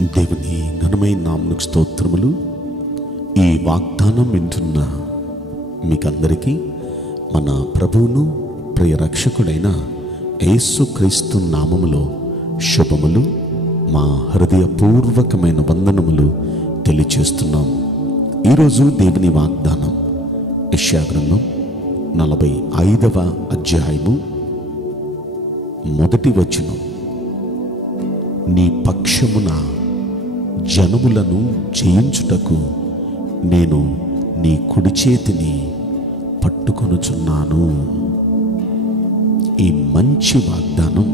దేవుని ఘనమైన నామమునకు స్తోత్రములు. ఈ వాగ్దానం వింటున్న మీకందరికీ మన ప్రభువును ప్రియ రక్షకుడైన యేసుక్రీస్తు నామములో శుభములు, మా హృదయపూర్వకమైన వందనములు తెలియచేస్తున్నాం. ఈరోజు దేవుని వాగ్దానం యెషయా గ్రంథం 45వ అధ్యాయము 1వ వచనం. నీ పక్షమున జనములను జయించుటకు నేను నీ కుడి చేతిని పట్టుకొనుచున్నాను. ఈ మంచి వాగ్దానం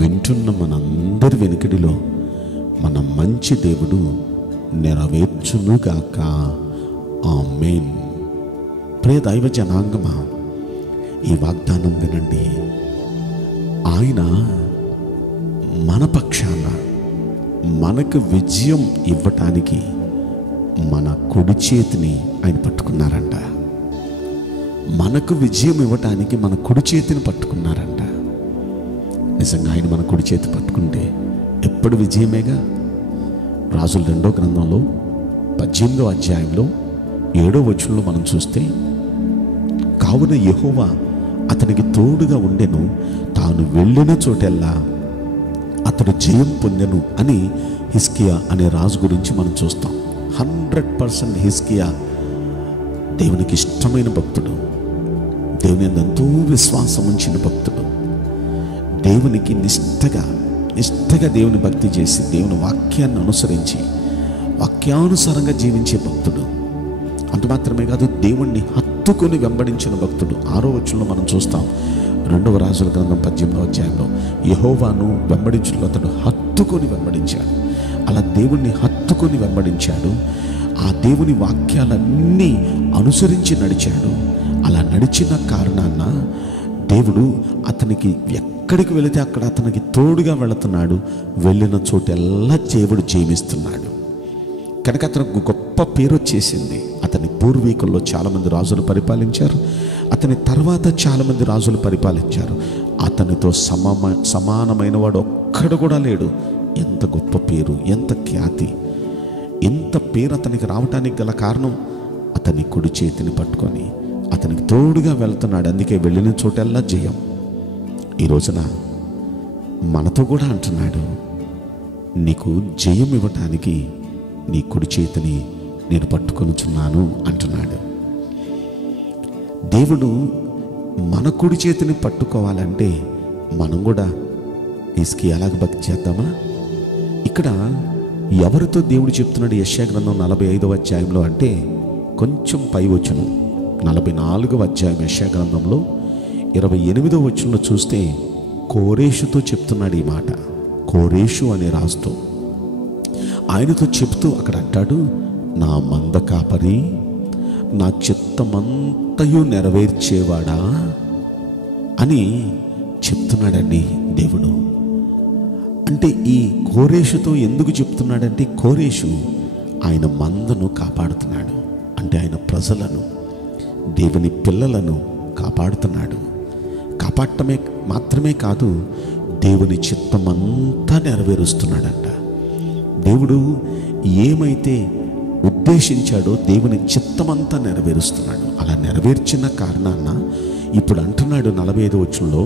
వింటున్న మనందరి వెనుకడిలో మన మంచి దేవుడు నెరవేర్చునుగాక. ఆమేన్. ప్రియ దైవ జనాంగమా, ఈ వాగ్దానం వినండి. ఆయన మన పక్షాన మనకు విజయం ఇవ్వటానికి మన కుడి చేతిని ఆయన పట్టుకున్నారంట. మనకు విజయం ఇవ్వటానికి మన కుడి చేతిని పట్టుకున్నారంట. నిజంగా ఆయన మన కుడి చేతి పట్టుకుంటే ఎప్పుడు విజయమేగా. రాజుల 2వ గ్రంథంలో 18వ అధ్యాయంలో 7వ వచనంలో మనం చూస్తే, కావున యెహోవా అతనికి తోడుగా ఉండెను, తాను వెళ్ళిన చోటెల్లా అతడు జయం పొందెను అని హిజ్కియా అనే రాజు గురించి మనం చూస్తాం. 100% హిజ్కియా దేవునికి ఇష్టమైన భక్తుడు, దేవుని యందు ఎంతో విశ్వాసం ఉంచిన భక్తుడు, దేవునికి నిష్ఠగా దేవుని భక్తి చేసి దేవుని వాక్యాన్ని అనుసరించి వాక్యానుసారంగా జీవించే భక్తుడు. అంత మాత్రమే కాదు, దేవుణ్ణి హత్తుకొని వెంబడించిన భక్తుడు. 6వ వచనంలో మనం చూస్తాం, 2వ రాజుల గ్రంథం 18వ అధ్యాయంలో, యెహోవాను వెంబడించుటకు అతడు హత్తుకొని వెంబడించాడు. అలా దేవుణ్ణి హత్తుకొని వెంబడించాడు. ఆ దేవుని వాక్యాలన్నీ అనుసరించి నడిచాడు. అలా నడిచిన కారణాన దేవుడు అతనికి ఎక్కడికి వెళితే అక్కడ అతనికి తోడుగా వెళుతున్నాడు. వెళ్ళిన చోటెల్లా దేవుడు జయమిస్తున్నాడు. కనుక అతనికి గొప్ప పేరు వచ్చేసింది. అతని పూర్వీకుల్లో చాలామంది రాజులు పరిపాలించారు. అతని తర్వాత చాలామంది రాజులు పరిపాలించారు. అతనితో సమానమైన వాడు ఒక్కడు కూడా లేడు. ఎంత గొప్ప పేరు, ఎంత ఖ్యాతి, ఎంత పేరు అతనికి రావటానికి గల కారణం అతని కుడి చేతిని పట్టుకొని అతనికి తోడుగా వెళ్తున్నాడు. అందుకే వెళ్ళిన చోటెల్లా జయం. ఈ రోజున మనతో కూడా అంటున్నాడు, నీకు జయం ఇవ్వటానికి నీ కుడి చేతిని నేను పట్టుకొనుచున్నాను అంటున్నాడు. దేవుడు మన కుడి చేతిని పట్టుకోవాలంటే మనం కూడా హిజ్కియా అలాగ భక్తి చేద్దామా? ఇక్కడ ఎవరితో దేవుడు చెప్తున్నాడు యెషయా గ్రంథం 45వ అధ్యాయంలో అంటే, కొంచెం పై వచనం 44వ అధ్యాయం యెషయా గ్రంథంలో 28వ వచనంలో చూస్తే కోరేషుతో చెప్తున్నాడు ఈ మాట. కోరేషు అనే రాజుతో ఆయనతో చెప్తూ అక్కడ అంటాడు, నా మంద కాపరి, నా చిత్తమంతయు నెరవేర్చేవాడా అని చెప్తున్నాడండి దేవుడు. అంటే ఈ కోరేషుతో ఎందుకు చెప్తున్నాడంటే, కోరేషు ఆయన మందను కాపాడుతున్నాడు. అంటే ఆయన ప్రజలను, దేవుని పిల్లలను కాపాడుతున్నాడు. కాపాడటమే మాత్రమే కాదు, దేవుని చిత్తమంతా నెరవేరుస్తున్నాడంట. దేవుడు ఏమైతే ఉద్దేశించాడో దేవుని చిత్తమంతా నెరవేరుస్తున్నాడు. అలా నెరవేర్చిన కారణాన ఇప్పుడు అంటున్నాడు 45వ వచనంలో,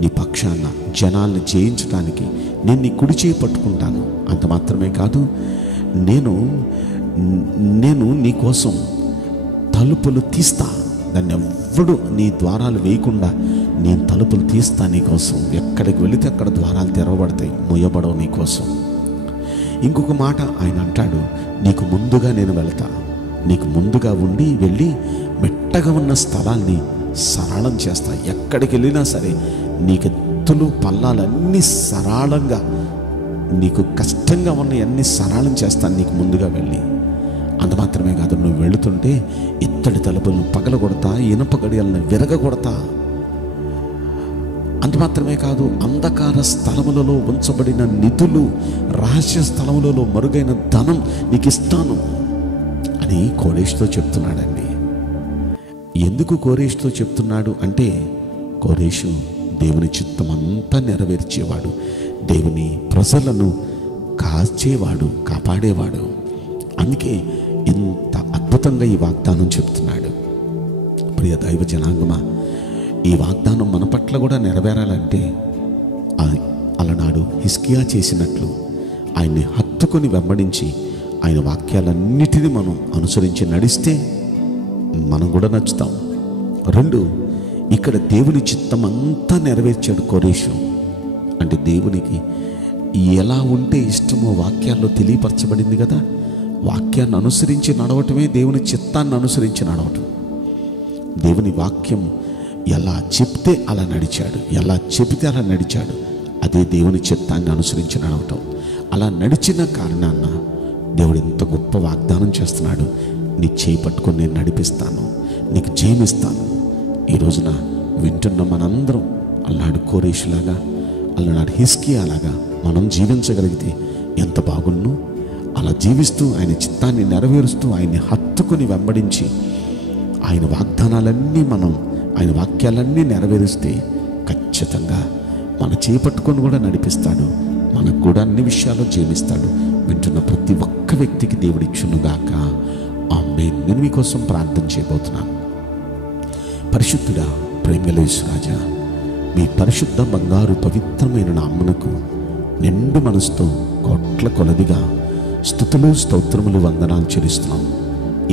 నీ పక్షాన జనాల్ని జయించడానికి నేను నీ కుడి చేయి పట్టుకుంటాను. అంత మాత్రమే కాదు, నేను నీ కోసం తలుపులు తీస్తా. దాన్ని ఎవ్వడు నీ ద్వారాలు వేయకుండా నేను తలుపులు తీస్తా నీ కోసం. ఎక్కడికి వెళితే అక్కడ ద్వారాలు తెరవబడతాయి, మూయబడవు నీ కోసం. ఇంకొక మాట ఆయన అంటాడు, నీకు ముందుగా నేను వెళతా, నీకు ముందుగా ఉండి వెళ్ళి మెట్టగా ఉన్న స్థలాల్ని సరళం చేస్తా. ఎక్కడికి వెళ్ళినా సరే నీకు ఎత్తులు పల్లాలన్నీ సరళంగా, నీకు కష్టంగా ఉన్నవన్నీ సరళం చేస్తాను నీకు ముందుగా వెళ్ళి. అంత మాత్రమే కాదు, నువ్వు వెళుతుంటే ఇత్తడి తలుపులను పగలగొడతా, ఇనప గడియలను విరగగొడతా. అంత మాత్రమే కాదు, అంధకార స్థలములలో ఉంచబడిన నిధులు, రహస్య స్థలములలో మరుగైన ధనం నీకు ఇస్తాను అని కోరేషుతో చెప్తున్నాడండి. ఎందుకు కోరేషుతో చెప్తున్నాడు అంటే, కోరేషు దేవుని చిత్తమంతా నెరవేర్చేవాడు. దేవుని ప్రజలను కాచేవాడు, కాపాడేవాడు. అందుకే ఇంత అద్భుతంగా ఈ వాగ్దానం చెప్తున్నాడు. ప్రియ దైవ జనాంగమా, ఈ వాగ్దానం మన పట్ల కూడా నెరవేరాలంటే అలనాడు హిజ్కియా చేసినట్లు ఆయన్ని హత్తుకొని వెంబడించి ఆయన వాక్యాలన్నిటినీ మనం అనుసరించి నడిస్తే మనం కూడా నచ్చుతాం. 2, ఇక్కడ దేవుని చిత్తం అంతా నెరవేర్చాడు కోరేషు. అంటే దేవునికి ఎలా ఉంటే ఇష్టమో వాక్యాల్లో తెలియపరచబడింది కదా. వాక్యాన్ని అనుసరించి నడవటమే దేవుని చిత్తాన్ని అనుసరించి నడవటం. దేవుని వాక్యం ఎలా చెప్తే అలా నడిచాడు, ఎలా చెబితే అలా నడిచాడు. అదే దేవుని చిత్తాన్ని అనుసరించి నడవటం. అలా నడిచిన కారణాన దేవుడు ఎంత గొప్ప వాగ్దానం చేస్తున్నాడు. నీ చేయి పట్టుకొని నేను నడిపిస్తాను, నీకు జయమిస్తాను. ఈ రోజున వింటున్న మనందరం అలనాడు కోరేషులాగా, అలనాడు హిజ్కియాలాగా మనం జీవించగలిగితే ఎంత బాగున్ను. అలా జీవిస్తూ ఆయన చిత్తాన్ని నెరవేరుస్తూ ఆయన్ని హత్తుకొని వెంబడించి ఆయన వాగ్దానాలన్నీ ఆయన వాక్యాలన్నీ నెరవేరుస్తే ఖచ్చితంగా మన చేపట్టుకొని కూడా నడిపిస్తాడు. మనకు కూడా అన్ని విషయాల్లో జీవిస్తాడు. వింటున్న ప్రతి ఒక్క వ్యక్తికి దేవుడిచ్చునుగాక. ఆమేన్. నేను మీకోసం ప్రార్థన చేయబోతున్నాను. పరిశుద్ధుడా, ప్రేమగల యేసురాజా, మీ పరిశుద్ధ బంగారు పవిత్రమైన నామమునకు నిండు మనసుతో కోట్ల కొలదిగా స్తుతులు, స్తోత్రములు, వందనాలు చెల్లిస్తున్నాం.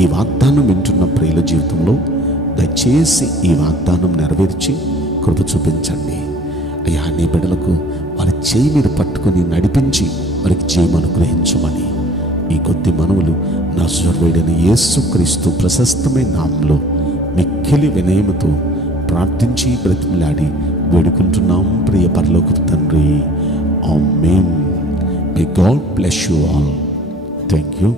ఈ వాగ్దానం వింటున్న ప్రియుల జీవితంలో దయచేసి ఈ వాగ్దానం నెరవేర్చి కృప చూపించండి అయ్యా. నీ బిడ్డలకు వారి చేయి మీరు పట్టుకొని నడిపించి వారికి జయం అనుగ్రహించమని ఈ కొద్ది మనవులు నజరేయుడైన యేసుక్రీస్తు ప్రశస్తమైన నామములో మిక్కిలి వినయముతో ప్రార్థించి బ్రతిమలాడి వేడుకుంటున్నాం ప్రియ పరలోకపు తండ్రి. Amen. May God bless you all. Thank you.